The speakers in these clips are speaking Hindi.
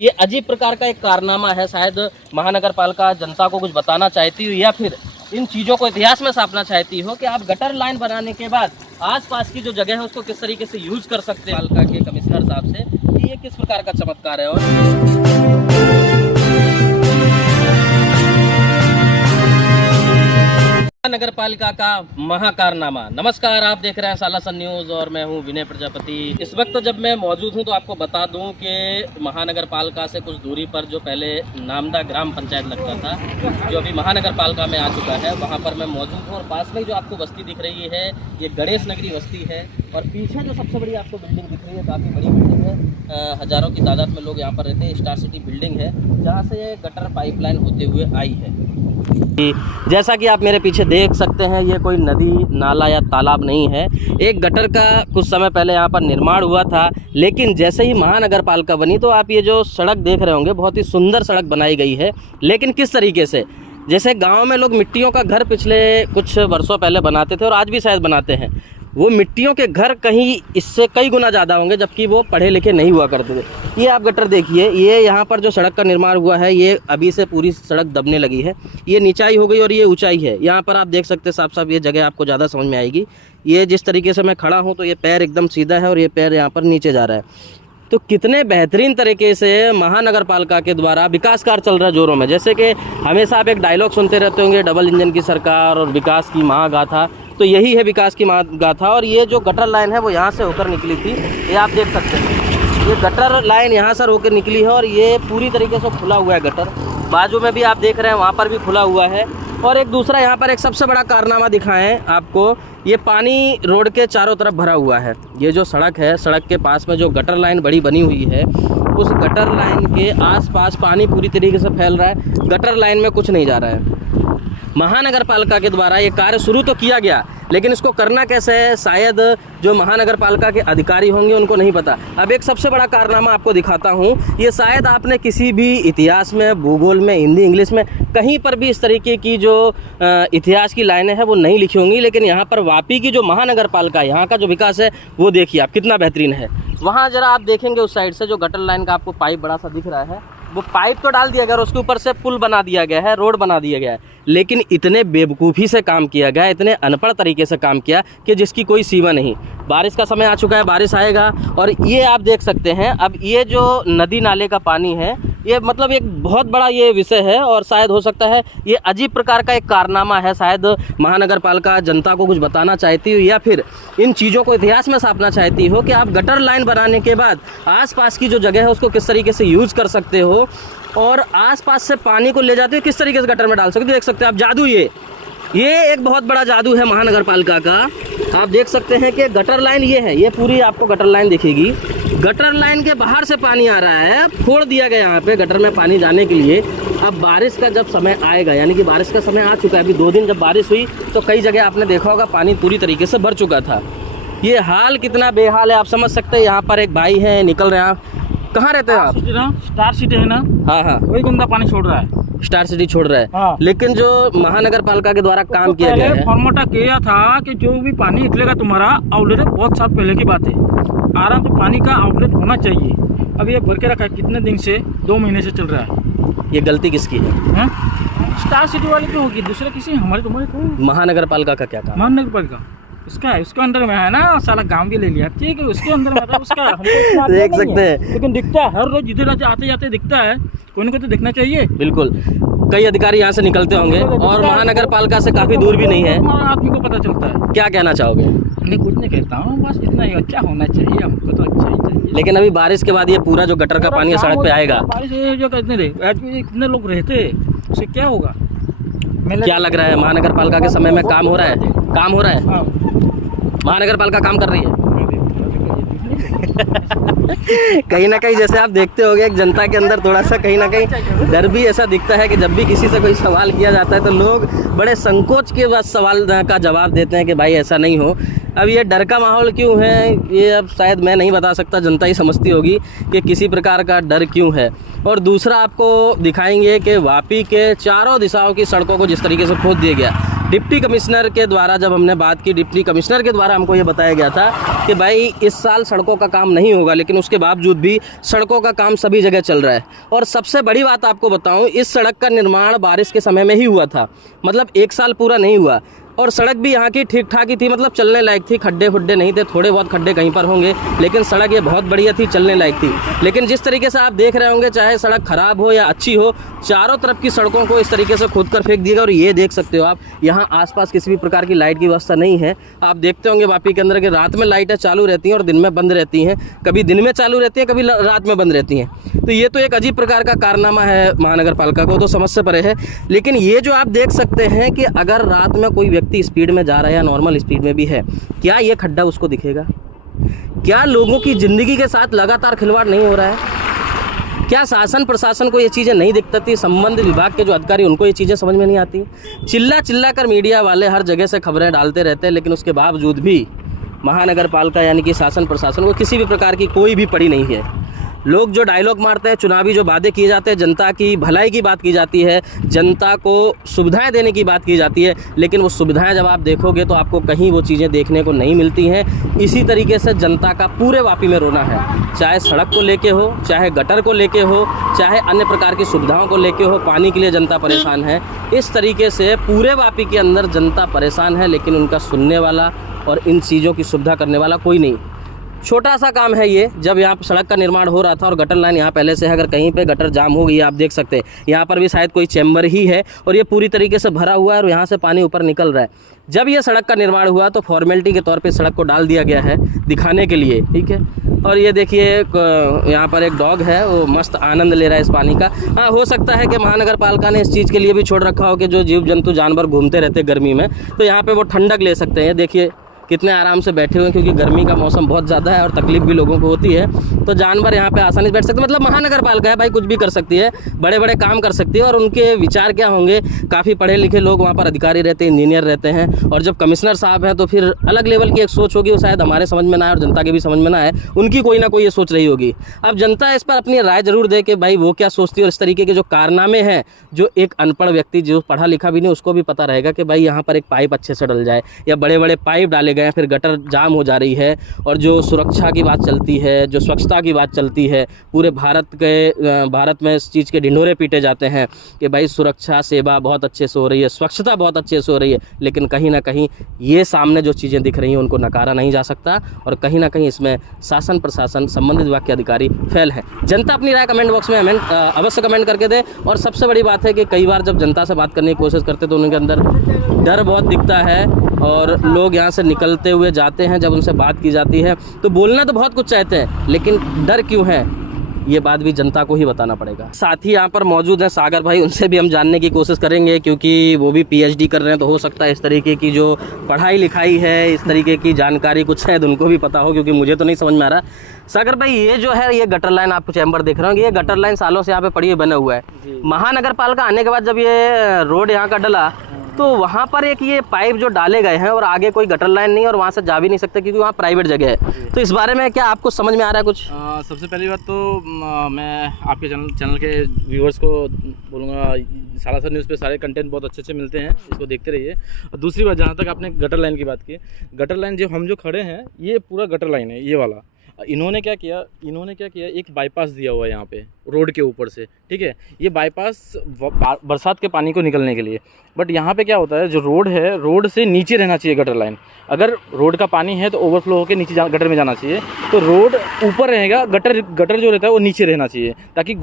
ये अजीब प्रकार का एक कारनामा है, शायद महानगर पालिका जनता को कुछ बताना चाहती हो या फिर इन चीज़ों को इतिहास में छापना चाहती हो कि आप गटर लाइन बनाने के बाद आसपास की जो जगह है उसको किस तरीके से यूज कर सकते हैं। पालिका के कमिश्नर साहब से कि ये किस प्रकार का चमत्कार है। और नगर पालिका का महाकारनामा। नमस्कार, आप देख रहे हैं सालासन न्यूज़ और मैं हूं विनय प्रजापति। इस वक्त जब मैं मौजूद हूं तो आपको बता दूं कि महानगर पालिका से कुछ दूरी पर जो पहले नामदा ग्राम पंचायत लगता था, जो अभी महानगर पालिका में आ चुका है, वहां पर मैं मौजूद हूं। और पास में जो आपको बस्ती दिख रही है ये गणेश नगरी बस्ती है। और पीछे जो सबसे बड़ी आपको बिल्डिंग दिख रही है, काफ़ी बड़ी बिल्डिंग है, हज़ारों की तादाद में लोग यहाँ पर रहते हैं। स्टार सिटी बिल्डिंग है जहाँ से गटर पाइपलाइन होते हुए आई है। जैसा कि आप मेरे पीछे देख सकते हैं, ये कोई नदी नाला या तालाब नहीं है। एक गटर का कुछ समय पहले यहाँ पर निर्माण हुआ था, लेकिन जैसे ही महानगर पालिका बनी तो आप ये जो सड़क देख रहे होंगे, बहुत ही सुंदर सड़क बनाई गई है। लेकिन किस तरीके से, जैसे गांव में लोग मिट्टियों का घर पिछले कुछ वर्षों पहले बनाते थे और आज भी शायद बनाते हैं, वो मिट्टियों के घर कहीं इससे कई गुना ज़्यादा होंगे, जबकि वो पढ़े लिखे नहीं हुआ करते थे। ये आप गटर देखिए, ये यहाँ पर जो सड़क का निर्माण हुआ है, ये अभी से पूरी सड़क दबने लगी है। ये नीचाई हो गई और ये ऊंचाई है। यहाँ पर आप देख सकते हैं साफ साफ, ये जगह आपको ज़्यादा समझ में आएगी। ये जिस तरीके से मैं खड़ा हूँ तो ये पैर एकदम सीधा है और ये पैर यहाँ पर नीचे जा रहा है। तो कितने बेहतरीन तरीके से महानगर पालिका के द्वारा विकास कार्य चल रहा है जोरों में। जैसे कि हमेशा आप एक डायलॉग सुनते रहते होंगे, डबल इंजन की सरकार और विकास की महागाथा, तो यही है विकास की महागाथा। और ये जो गटर लाइन है वो यहाँ से होकर निकली थी, ये आप देख सकते हैं। ये गटर लाइन यहाँ से होकर निकली है और ये पूरी तरीके से खुला हुआ है गटर। बाजू में भी आप देख रहे हैं, वहाँ पर भी खुला हुआ है। और एक दूसरा यहाँ पर एक सबसे बड़ा कारनामा दिखाएं आपको, ये पानी रोड के चारों तरफ भरा हुआ है। ये जो सड़क है, सड़क के पास में जो गटर लाइन बड़ी बनी हुई है, उस गटर लाइन के आसपास पानी पूरी तरीके से फैल रहा है। गटर लाइन में कुछ नहीं जा रहा है। महानगर पालिका के द्वारा ये कार्य शुरू तो किया गया, लेकिन इसको करना कैसे है, शायद जो महानगर पालिका के अधिकारी होंगे उनको नहीं पता। अब एक सबसे बड़ा कारनामा आपको दिखाता हूँ। ये शायद आपने किसी भी इतिहास में, भूगोल में, हिंदी इंग्लिश में कहीं पर भी इस तरीके की जो इतिहास की लाइनें हैं वो नहीं लिखी होंगी, लेकिन यहाँ पर वापी की जो महानगर पालिका, यहाँ का जो विकास है वो देखिए आप कितना बेहतरीन है। वहाँ ज़रा आप देखेंगे उस साइड से जो गटर लाइन का आपको पाइप बड़ा सा दिख रहा है, वो पाइप तो डाल दिया गया और उसके ऊपर से पुल बना दिया गया है, रोड बना दिया गया है। लेकिन इतने बेवकूफ़ी से काम किया गया, इतने अनपढ़ तरीके से काम किया कि जिसकी कोई सीमा नहीं। बारिश का समय आ चुका है, बारिश आएगा और ये आप देख सकते हैं। अब ये जो नदी नाले का पानी है, ये मतलब एक बहुत बड़ा ये विषय है और शायद हो सकता है ये अजीब प्रकार का एक कारनामा है। शायद महानगर पालिका जनता को कुछ बताना चाहती हो या फिर इन चीज़ों को इतिहास में छापना चाहती हो कि आप गटर लाइन बनाने के बाद आसपास की जो जगह है उसको किस तरीके से यूज़ कर सकते हो और आसपास से पानी को ले जाते हो किस तरीके से गटर में डाल सकते हो। देख सकते हैं आप जादू, ये एक बहुत बड़ा जादू है महानगर पालिका का। आप देख सकते हैं कि गटर लाइन ये है, ये पूरी आपको गटर लाइन दिखेगी। गटर लाइन के बाहर से पानी आ रहा है, फोड़ दिया गया यहाँ पे गटर में पानी जाने के लिए। अब बारिश का जब समय आएगा, यानी कि बारिश का समय आ चुका है, अभी 2 दिन जब बारिश हुई तो कई जगह आपने देखा होगा पानी पूरी तरीके से भर चुका था। ये हाल कितना बेहाल है आप समझ सकते हैं। यहाँ पर एक भाई है, निकल रहे हैं। कहाँ रहते हैं आप? स्टार सिटी है ना? हाँ हाँ, वही गंदा पानी छोड़ रहा है, स्टार सिटी छोड़ रहा है। हाँ। लेकिन जो महानगर पालिका के द्वारा काम किया गया है, फॉर्मेटा किया था कि जो भी पानी निकलेगा तुम्हारा आउटलेट, बहुत साल पहले की बात है, आराम से पानी का आउटलेट होना चाहिए। अब ये भर के रखा है कितने दिन से, 2 महीने से चल रहा है। ये गलती किसकी है? स्टार सिटी वाले की होगी, दूसरे किसी, हमारे तुम्हारे को। महानगर पालिका का क्या काम? महानगर पालिका उसका है, उसके अंदर में है ना, साला गांव भी ले लिया, ठीक है, उसके अंदर में था उसका। हमको देख सकते हैं, लेकिन दिखता है हर रोज जिधर आते जाते दिखता है, कोई ना कोई तो दिखना चाहिए। बिल्कुल, कई अधिकारी यहाँ से निकलते होंगे और महानगर पालिका से काफी दूर भी नहीं है। आदमी को पता चलता है। क्या कहना चाहोगे? मैं कुछ नहीं कहता हूँ, बस इतना ही अच्छा होना चाहिए, हमको तो अच्छा ही चाहिए। लेकिन अभी बारिश के बाद ये पूरा जो गटर का पानी है सड़क पे आएगा। बारिश जो कितने लोग रहते हैं, उससे क्या होगा? क्या लग रहा है महानगर पालिका के समय में काम हो रहा है? काम हो रहा है? महानगर पालिका काम कर रही है? कहीं ना कहीं जैसे आप देखते होंगे, एक जनता के अंदर थोड़ा सा कहीं ना कहीं डर भी ऐसा दिखता है कि जब भी किसी से कोई सवाल किया जाता है तो लोग बड़े संकोच के बाद सवाल का जवाब देते हैं कि भाई ऐसा नहीं हो। अब ये डर का माहौल क्यों है, ये अब शायद मैं नहीं बता सकता, जनता ही समझती होगी कि किसी प्रकार का डर क्यों है। और दूसरा आपको दिखाएंगे कि वापी के चारों दिशाओं की सड़कों को जिस तरीके से खोद दिया गया, डिप्टी कमिश्नर के द्वारा जब हमने बात की, डिप्टी कमिश्नर के द्वारा हमको ये बताया गया था कि भाई इस साल सड़कों का काम नहीं होगा, लेकिन उसके बावजूद भी सड़कों का काम सभी जगह चल रहा है। और सबसे बड़ी बात आपको बताऊं, इस सड़क का निर्माण बारिश के समय में ही हुआ था, मतलब 1 साल पूरा नहीं हुआ। और सड़क भी यहाँ की ठीक ठाक ही थी, मतलब चलने लायक थी, खड्डे खुड्डे नहीं थे, थोड़े बहुत खड्डे कहीं पर होंगे, लेकिन सड़क ये बहुत बढ़िया थी, चलने लायक थी। लेकिन जिस तरीके से आप देख रहे होंगे, चाहे सड़क ख़राब हो या अच्छी हो, चारों तरफ की सड़कों को इस तरीके से खोद कर फेंक दिया गया। और ये देख सकते हो आप, यहाँ आसपास किसी भी प्रकार की लाइट की व्यवस्था नहीं है। आप देखते होंगे वापी के अंदर कि रात में लाइटें चालू रहती हैं और दिन में बंद रहती हैं, कभी दिन में चालू रहती हैं, कभी रात में बंद रहती हैं। तो ये तो एक अजीब प्रकार का कारनामा है महानगर पालिका को, तो समझ से परे है। लेकिन ये जो आप देख सकते हैं कि अगर रात में कोई व्यक्ति स्पीड में जा रहा है या नॉर्मल स्पीड में भी है, क्या ये खड्डा उसको दिखेगा? क्या लोगों की ज़िंदगी के साथ लगातार खिलवाड़ नहीं हो रहा है? क्या शासन प्रशासन को ये चीज़ें नहीं दिखती? संबंधित विभाग के जो अधिकारी, उनको ये चीज़ें समझ में नहीं आती? चिल्ला चिल्ला कर मीडिया वाले हर जगह से खबरें डालते रहते हैं, लेकिन उसके बावजूद भी महानगर पालिका यानी कि शासन प्रशासन को किसी भी प्रकार की कोई भी पड़ी नहीं है। लोग जो डायलॉग मारते हैं, चुनावी जो वादे किए जाते हैं, जनता की भलाई की बात की जाती है, जनता को सुविधाएं देने की बात की जाती है, लेकिन वो सुविधाएं जब आप देखोगे तो आपको कहीं वो चीज़ें देखने को नहीं मिलती हैं। इसी तरीके से जनता का पूरे वापी में रोना है, चाहे सड़क को लेके हो, चाहे गटर को लेके हो, चाहे अन्य प्रकार की सुविधाओं को लेके हो। पानी के लिए जनता परेशान है। इस तरीके से पूरे वापी के अंदर जनता परेशान है, लेकिन उनका सुनने वाला और इन चीज़ों की सुविधा करने वाला कोई नहीं। छोटा सा काम है ये, जब यहाँ पर सड़क का निर्माण हो रहा था और गटर लाइन यहाँ पहले से है, अगर कहीं पे गटर जाम हो गई, आप देख सकते हैं यहाँ पर भी शायद कोई चैम्बर ही है और ये पूरी तरीके से भरा हुआ है और यहाँ से पानी ऊपर निकल रहा है। जब ये सड़क का निर्माण हुआ तो फॉर्मेलिटी के तौर पे सड़क को डाल दिया गया है दिखाने के लिए, ठीक है। और ये देखिए यहाँ पर एक डॉग है, वो मस्त आनंद ले रहा है इस पानी का। हाँ, हो सकता है कि महानगर पालिका ने इस चीज़ के लिए भी छोड़ रखा हो कि जो जीव जंतु जानवर घूमते रहते गर्मी में, तो यहाँ पर वो ठंडक ले सकते हैं। देखिए कितने आराम से बैठे हुए हैं, क्योंकि गर्मी का मौसम बहुत ज़्यादा है और तकलीफ भी लोगों को होती है, तो जानवर यहाँ पे आसानी से बैठ सकते हैं। मतलब महानगर पालिका है भाई, कुछ भी कर सकती है, बड़े बड़े काम कर सकती है। और उनके विचार क्या होंगे, काफ़ी पढ़े लिखे लोग वहाँ पर अधिकारी रहते हैं, इंजीनियर रहते हैं, और जब कमिश्नर साहब हैं तो फिर अलग लेवल की एक सोच होगी, वो शायद हमारे समझ में ना आए और जनता के भी समझ में ना आए, उनकी कोई ना कोई ये सोच रही होगी। अब जनता इस पर अपनी राय जरूर दे कि भाई वो क्या सोचती है। और इस तरीके के जो कारनामे हैं, जो एक अनपढ़ व्यक्ति जो पढ़ा लिखा भी नहीं, उसको भी पता रहेगा कि भाई यहाँ पर एक पाइप अच्छे से डल जाए, या बड़े बड़े पाइप डाले गए हैं, फिर गटर जाम हो जा रही है। और जो सुरक्षा की बात चलती है, जो स्वच्छता की बात चलती है, पूरे भारत में इस चीज़ के ढिंढोरे पीटे जाते हैं कि भाई सुरक्षा सेवा बहुत अच्छे से हो रही है, स्वच्छता बहुत अच्छे से हो रही है, लेकिन कहीं ना कहीं ये सामने जो चीज़ें दिख रही हैं उनको नकारा नहीं जा सकता। और कहीं ना कहीं इसमें शासन प्रशासन, संबंधित विभाग के अधिकारी फेल है। जनता अपनी राय कमेंट बॉक्स में अवश्य कमेंट करके दे। और सबसे बड़ी बात है कि कई बार जब जनता से बात करने की कोशिश करते तो उनके अंदर डर बहुत दिखता है, और लोग यहाँ से निकलते हुए जाते हैं। जब उनसे बात की जाती है तो बोलना तो बहुत कुछ चाहते हैं, लेकिन डर क्यों है, ये बात भी जनता को ही बताना पड़ेगा। साथ ही यहाँ पर मौजूद हैं सागर भाई, उनसे भी हम जानने की कोशिश करेंगे, क्योंकि वो भी PhD कर रहे हैं, तो हो सकता है इस तरीके की जो पढ़ाई लिखाई है, इस तरीके की जानकारी कुछ शायद उनको भी पता हो, क्योंकि मुझे तो नहीं समझ में आ रहा। सागर भाई, ये जो है ये गटर लाइन, आपको चैम्बर देख रहे हो, ये गटर लाइन सालों से यहाँ पे पड़ी बना हुआ है। महानगर पालिका आने के बाद जब ये रोड यहाँ का डला, तो वहाँ पर एक ये पाइप जो डाले गए हैं और आगे कोई गटर लाइन नहीं, और वहाँ से जा भी नहीं सकते क्योंकि वहाँ प्राइवेट जगह है। तो इस बारे में क्या आपको समझ में आ रहा है कुछ? सबसे पहली बात तो मैं आपके चैनल के व्यूअर्स को बोलूँगा, सालासर न्यूज़ पे सारे कंटेंट बहुत अच्छे से मिलते हैं, इसको देखते रहिए। और दूसरी बात, जहाँ तक आपने गटर लाइन की बात की, गटर लाइन जो हम जो खड़े हैं, ये पूरा गटर लाइन है, ये वाला। इन्होंने क्या किया, एक बाईपास दिया हुआ है यहाँ पे रोड के ऊपर से, ठीक है। ये बाईपास बरसात के पानी को निकलने के लिए, बट यहाँ पे क्या होता है, जो रोड है, रोड से नीचे रहना चाहिए गटर लाइन। अगर रोड का पानी है तो ओवरफ्लो होकर नीचे गटर में जाना चाहिए, तो रोड ऊपर रहेगा, गटर जो रहता है वो नीचे रहना चाहिए, ताकि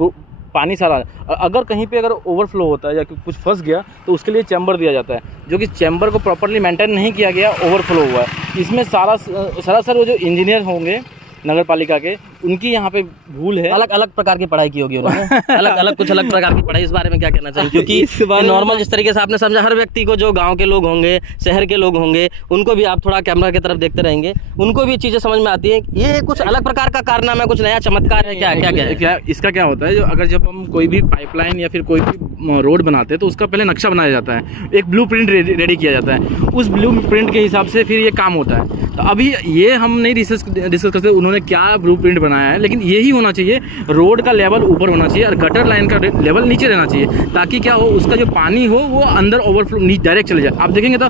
पानी सारा, अगर कहीं पे अगर ओवरफ्लो होता है या कुछ फंस गया तो उसके लिए चैम्बर दिया जाता है, जो कि चैम्बर को प्रॉपर्ली मेंटेन नहीं किया गया, ओवरफ्लो हुआ है। इसमें सरासर वो जो इंजीनियर होंगे नगर पालिका के, उनकी यहाँ पे भूल है। अलग अलग प्रकार की पढ़ाई की होगी उन्होंने, अलग प्रकार की पढ़ाई। इस बारे में क्या कहना चाहिए? क्योंकि नॉर्मल जिस तरीके से आपने समझा, हर व्यक्ति को, जो गांव के लोग होंगे, शहर के लोग होंगे, उनको भी आप थोड़ा कैमरा की तरफ देखते रहेंगे, उनको भी चीज़ें समझ में आती हैं। ये कुछ अलग प्रकार का कारनामा है, कुछ नया चमत्कार है क्या? क्या इसका क्या होता है, जो अगर जब हम कोई भी पाइपलाइन या फिर कोई भी रोड बनाते हैं तो उसका पहले नक्शा बनाया जाता है, एक ब्लूप्रिंट रेडी किया जाता है, उस ब्लूप्रिंट के हिसाब से फिर ये काम होता है। तो अभी ये हम नहीं डिस्कस करते उन्होंने क्या ब्लूप्रिंट बनाया है, लेकिन यही होना चाहिए, रोड का लेवल ऊपर होना चाहिए और गटर लाइन का लेवल नीचे रहना चाहिए, ताकि क्या हो, उसका जो पानी हो वो अंदर ओवरफ्लो डायरेक्ट चले जाए। आप देखेंगे तो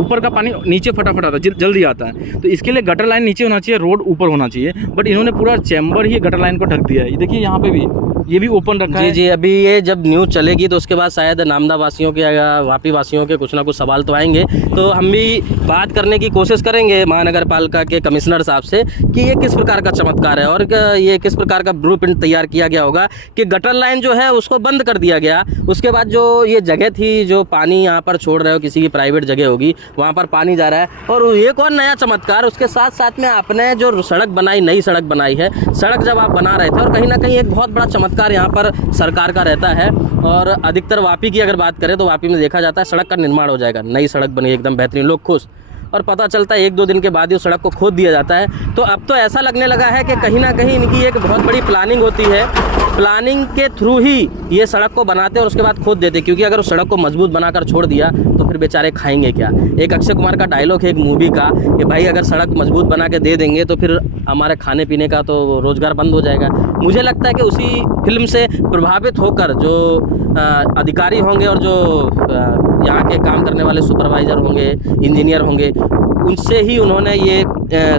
ऊपर का पानी नीचे फटाफट आता है, जल्दी आता है। तो इसके लिए गटर लाइन नीचे होना चाहिए, रोड ऊपर होना चाहिए, बट इन्होंने पूरा चैम्बर ही गटर लाइन को ढक दिया है। देखिए यहाँ पे भी ये भी ओपन रखा है। जी, अभी ये जब न्यूज़ चलेगी तो उसके बाद शायद नामदा वासियों के या वापी वासियों के कुछ ना कुछ सवाल तो आएंगे, तो हम भी बात करने की कोशिश करेंगे महानगर पालिका के कमिश्नर साहब से कि ये किस प्रकार का चमत्कार है और ये किस प्रकार का ब्लूप्रिंट तैयार किया गया होगा कि गटर लाइन जो है उसको बंद कर दिया गया। उसके बाद जो ये जगह थी, जो पानी यहाँ पर छोड़ रहे हो, किसी की प्राइवेट जगह होगी, वहाँ पर पानी जा रहा है। और ये कौन नया चमत्कार, उसके साथ साथ में आपने जो सड़क बनाई, नई सड़क बनाई है, सड़क जब आप बना रहे थे, और कहीं ना कहीं एक बहुत बड़ा चमत्कार यहाँ पर सरकार का रहता है। और अधिकतर वापी की अगर बात करें तो वापी में देखा जाता है सड़क का निर्माण हो जाएगा, नई सड़क बनी एकदम बेहतरीन, लोग खुश, और पता चलता है 1-2 दिन के बाद ही उस सड़क को खोद दिया जाता है। तो अब तो ऐसा लगने लगा है कि कहीं ना कहीं इनकी एक बहुत बड़ी प्लानिंग होती है, प्लानिंग के थ्रू ही ये सड़क को बनाते हैं और उसके बाद खोद देते, क्योंकि अगर उस सड़क को मजबूत बनाकर छोड़ दिया तो फिर बेचारे खाएंगे क्या। एक अक्षय कुमार का डायलॉग है एक मूवी का कि भाई अगर सड़क मजबूत बना के दे देंगे तो फिर हमारे खाने पीने का तो रोज़गार बंद हो जाएगा। मुझे लगता है कि उसी फिल्म से प्रभावित होकर जो अधिकारी होंगे और जो यहाँ के काम करने वाले सुपरवाइज़र होंगे, इंजीनियर होंगे, उनसे ही उन्होंने ये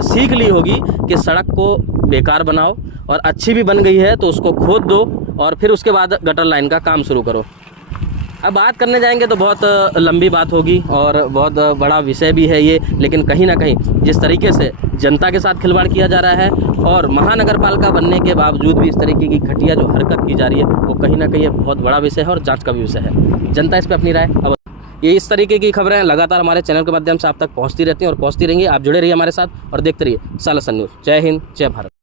सीख ली होगी कि सड़क को बेकार बनाओ, और अच्छी भी बन गई है तो उसको खोद दो और फिर उसके बाद गटर लाइन का काम शुरू करो। अब बात करने जाएंगे तो बहुत लंबी बात होगी और बहुत बड़ा विषय भी है ये, लेकिन कहीं ना कहीं जिस तरीके से जनता के साथ खिलवाड़ किया जा रहा है और महानगर पालिका बनने के बावजूद भी इस तरीके की घटिया जो हरकत की जा रही है, वो कहीं ना कहीं बहुत बड़ा विषय है और जांच का भी विषय है। जनता इस पर अपनी राय, अब ये इस तरीके की खबरें लगातार हमारे चैनल के माध्यम से आप तक पहुँचती रहती हैं और पहुँचती रहेंगी। आप जुड़े रहिए हमारे साथ और देखते रहिए सालासन न्यूज़। जय हिंद, जय भारत।